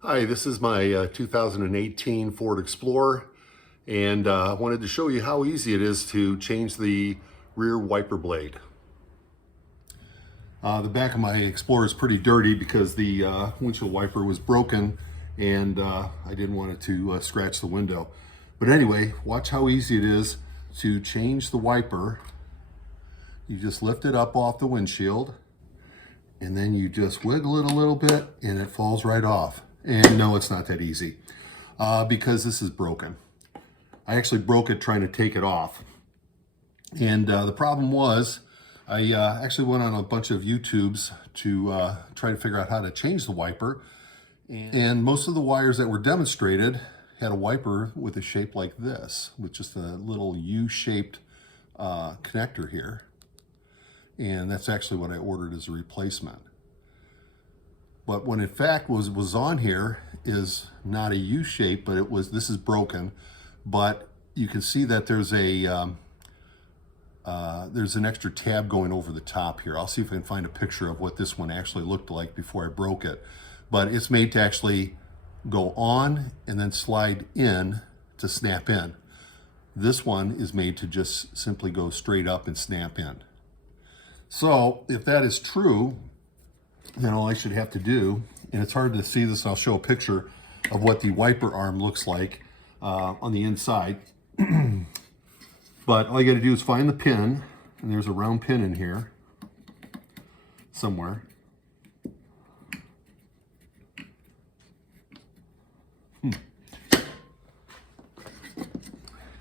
Hi, this is my 2018 Ford Explorer, and I wanted to show you how easy it is to change the rear wiper blade. The back of my Explorer is pretty dirty because the windshield wiper was broken, and I didn't want it to scratch the window. But anyway, watch how easy it is to change the wiper. You just lift it up off the windshield, and then you just wiggle it a little bit, and it falls right off. And no, it's not that easy because this is broken. I actually broke it trying to take it off. And the problem was, I actually went on a bunch of YouTubes to try to figure out how to change the wiper. And most of the wires that were demonstrated had a wiper with a shape like this, with just a little U-shaped connector here. And that's actually what I ordered as a replacement. But what in fact was on here is not a U shape, but it was, this is broken. But you can see that there's an extra tab going over the top here. I'll see if I can find a picture of what this one actually looked like before I broke it. But it's made to actually go on and then slide in to snap in. This one is made to just simply go straight up and snap in. So if that is true, then all I should have to do, and it's hard to see this, I'll show a picture of what the wiper arm looks like on the inside. But all you got to do is find the pin, and there's a round pin in here somewhere.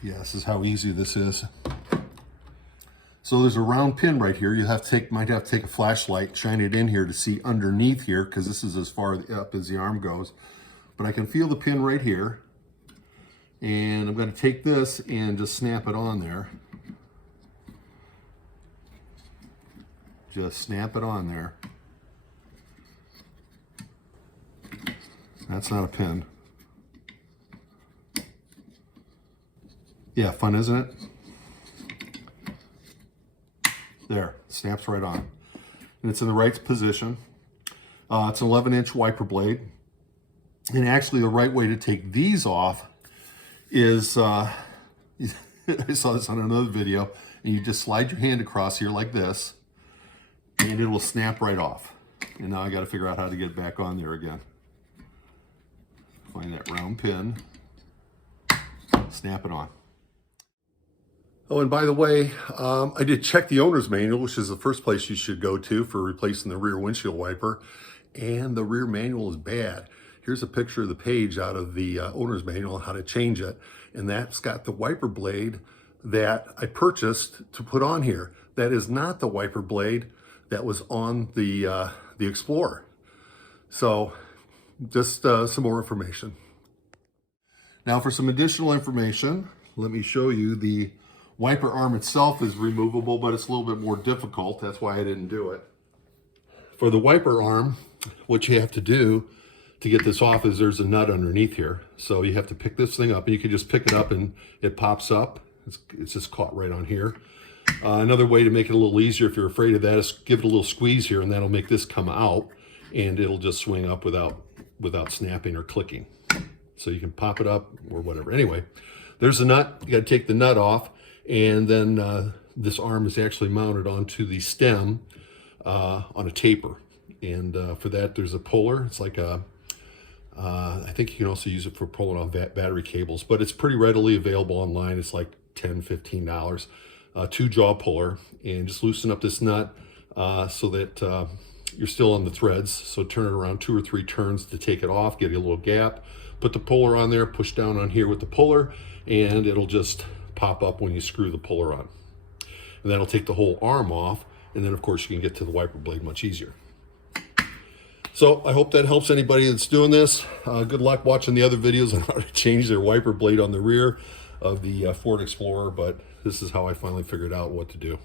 Yeah, this is how easy this is. So there's a round pin right here. You have to might have to take a flashlight, shine it in here to see underneath here, because this is as far up as the arm goes. But I can feel the pin right here. And I'm going to take this and just snap it on there. Just snap it on there. That's not a pin. Yeah, fun, isn't it? There, snaps right on. And it's in the right position. It's an 11-inch wiper blade. And actually the right way to take these off is, I saw this on another video, and you just slide your hand across here like this, and it will snap right off. And now I got to figure out how to get it back on there again. Find that round pin, snap it on. Oh, and by the way, I did check the owner's manual, which is the first place you should go to for replacing the rear windshield wiper, and the rear manual is bad. Here's a picture of the page out of the owner's manual on how to change it, and that's got the wiper blade that I purchased to put on here. That is not the wiper blade that was on the Explorer. So just some more information. Now for some additional information, let me show you the wiper arm itself is removable, but it's a little bit more difficult. That's why I didn't do it. For the wiper arm, what you have to do to get this off is there's a nut underneath here. So you have to pick this thing up, and you can just pick it up and it pops up. It's just caught right on here. Another way to make it a little easier if you're afraid of that is give it a little squeeze here, and that'll make this come out, and it'll just swing up without snapping or clicking. So you can pop it up or whatever. Anyway, there's a nut. You got to take the nut off. And then this arm is actually mounted onto the stem on a taper. And for that, there's a puller. It's like a, I think you can also use it for pulling off battery cables, but it's pretty readily available online. It's like $10, $15. Two-jaw puller, and just loosen up this nut so that you're still on the threads. So turn it around 2 or 3 turns to take it off, get a little gap. Put the puller on there, push down on here with the puller, and it'll just pop up when you screw the puller on. And that'll take the whole arm off, and then of course you can get to the wiper blade much easier. So I hope that helps anybody that's doing this. Good luck watching the other videos on how to change their wiper blade on the rear of the Ford Explorer, but this is how I finally figured out what to do.